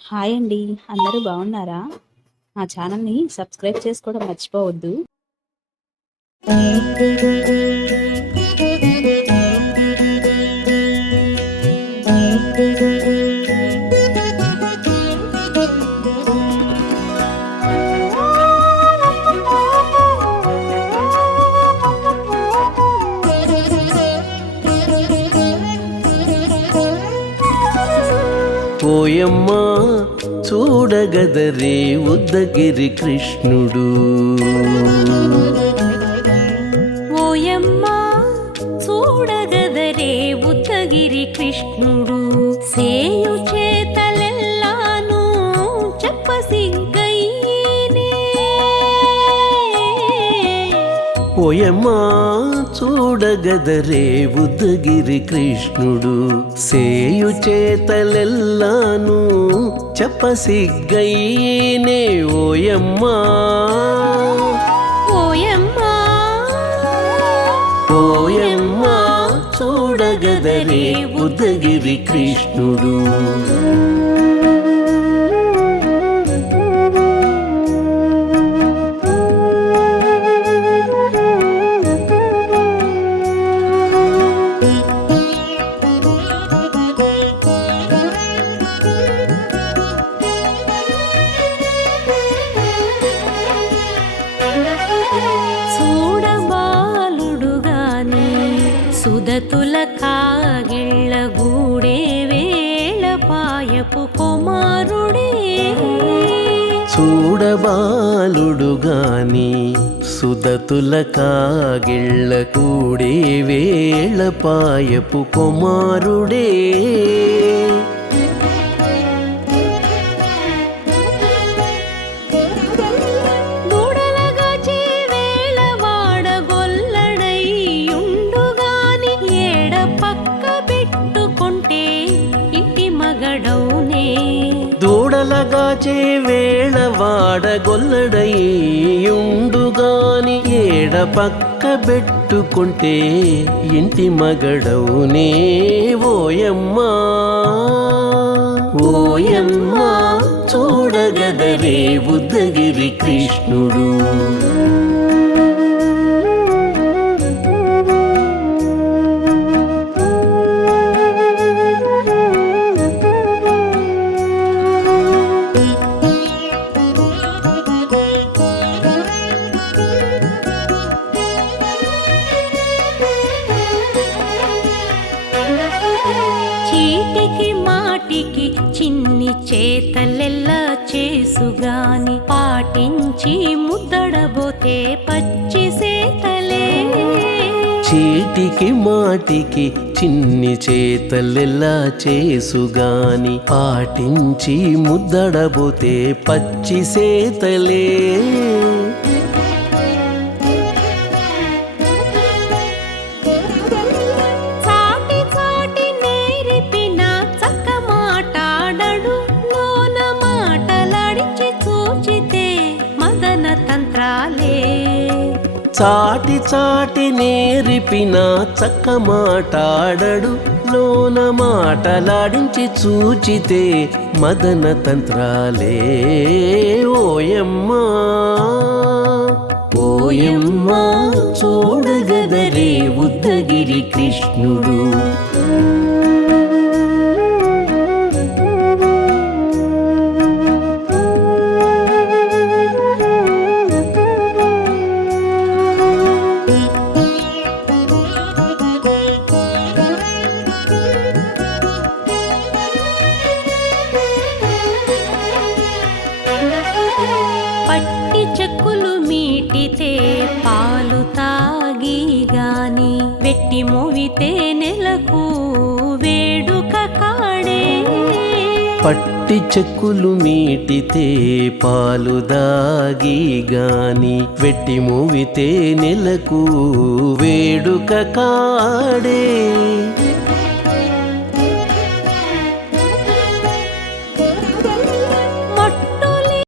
Hi అండి. అందరూ బాగున్నారా? మా ఛానల్‌ని సబ్స్క్రైబ్ చేసుకోవడం మర్చిపోవద్దు. ఓయమ్మా చూడగదరే ఉద్దగిరి కృష్ణుడు. ఓయమ్మా చూడగదరే ఉద్దగిరి కృష్ణుడు. సేయు చేతలెల్లాను చెప్పసిగ్గైనే. ఓయమ్మా చూడగదరే ఉద్దగిరి కృష్ణుడు. సేయు చేతలెల్లాను చెప్పసిగ్గైనే. ఓయమ్మా ఓయమ్మా ఓయమ్మా చూడగదరే ఉద్దగిరి కృష్ణుడు. చూడబాలుడుగాని సుదతుల కాగిళ్ళ గూడే వేళపాయపు కుమారుడే. చూడబాలుడుగాని సుదతుల కాగిళ్ళ కూడే వేళపాయపు కుమారుడే. దూడలగాచే వేళవాడ గొల్లడైయుండుగాని ఏడ పక్క పెట్టుకుంటే ఇంటి మగడౌనే. దూడలగాచే వేళవాడ గొల్లడయ్యుండుగాని ఏడ పక్క పెట్టుకుంటే ఇంటి మగడవునే. ఓయమ్మా ఓయమ్మా చూడగదరే ఉద్దగిరి కృష్ణుడు. చీటికి మాటికి చిన్ని చేతలెల్లా చేసుగాని పాటించి ముద్దడబోతే పచ్చి సేతలే. చీటికి మాటికి చిన్ని చేతలెల్లా చేసుగాని పాటించి ముద్దడబోతే పచ్చి సేతలే. చాటి చాటి నేర్పిన చక్క మాటాడడు లోన మాటలాడించి చూచితే మదన తంత్రాలే. చాటి చాటి నేర్పిన చక్క మాటాడడు లోన మాటలాడించి చూచితే మదన తంత్రాలే. ఓయమ్మా ఓయమ్మా చూడగదరే ఉద్దగిరి కృష్ణుడు. పట్టి చెక్కులు మీటితే పాలు తాగి గాని వెట్టి మోవితే నెలకు వేడుక కాడే. పట్టి చెక్కులు మీటితే పాలు దాగి గాని వెట్టి మూవితే నెలకు వేడుక కాడే.